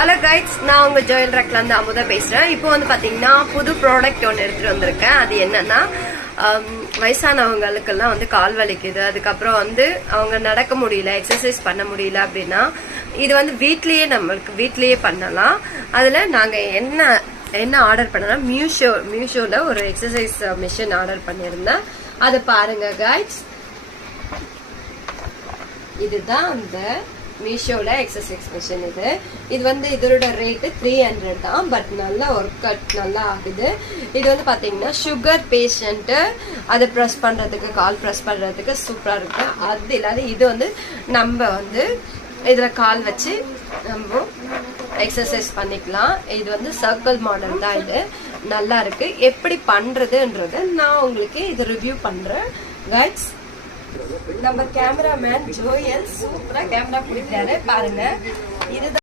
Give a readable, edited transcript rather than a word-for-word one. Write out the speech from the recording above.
Hello guides, நான் உங்க Joel ரக்லேருந்து Amudha பேசுறேன். இப்போ வந்து பாத்தீங்கன்னா புது ப்ராடக்ட் ஒன்று எடுத்துட்டு வந்திருக்கேன். அது என்னன்னா, வயசானவங்களுக்கெல்லாம் வந்து கால் வலிக்குது, அதுக்கப்புறம் வந்து அவங்க நடக்க முடியல, எக்ஸசைஸ் பண்ண முடியல அப்படின்னா இது வந்து வீட்லயே பண்ணலாம். அதுல நாங்க என்ன ஆர்டர் பண்ணனா, மியூஷோல ஒரு எக்ஸசைஸ் மிஷின் ஆர்டர் பண்ணியிருந்தேன். அதை பாருங்க கைட்ஸ். இதுதான் அந்த மீஷோல எக்ஸசைஸ் மிஷின். இது வந்து இதோட ரேட்டு 300 தான். பட் நல்லா ஒர்க் அவுட் நல்லா ஆகுது. இது வந்து பாத்தீங்கன்னா சுகர் பேஷண்ட் அதை ப்ரெஸ் பண்றதுக்கு, கால் ப்ரெஸ் பண்றதுக்கு சூப்பரா இருக்கு. அது இல்லாத இது வந்து நம்ம வந்து இதுல கால் வச்சு நம்ம எக்ஸசைஸ் பண்ணிக்கலாம். இது வந்து சர்க்கிள் மாடல் தான். இது நல்லா இருக்கு. எப்படி பண்றதுன்றத நான் உங்களுக்கு இது ரிவ்யூ பண்றேன் கைட்ஸ். நம்ம கேமராமேன் ஜோயல் சூப்பரா கேமரா பிடிக்கிறாரு பாருங்க. இதுதான்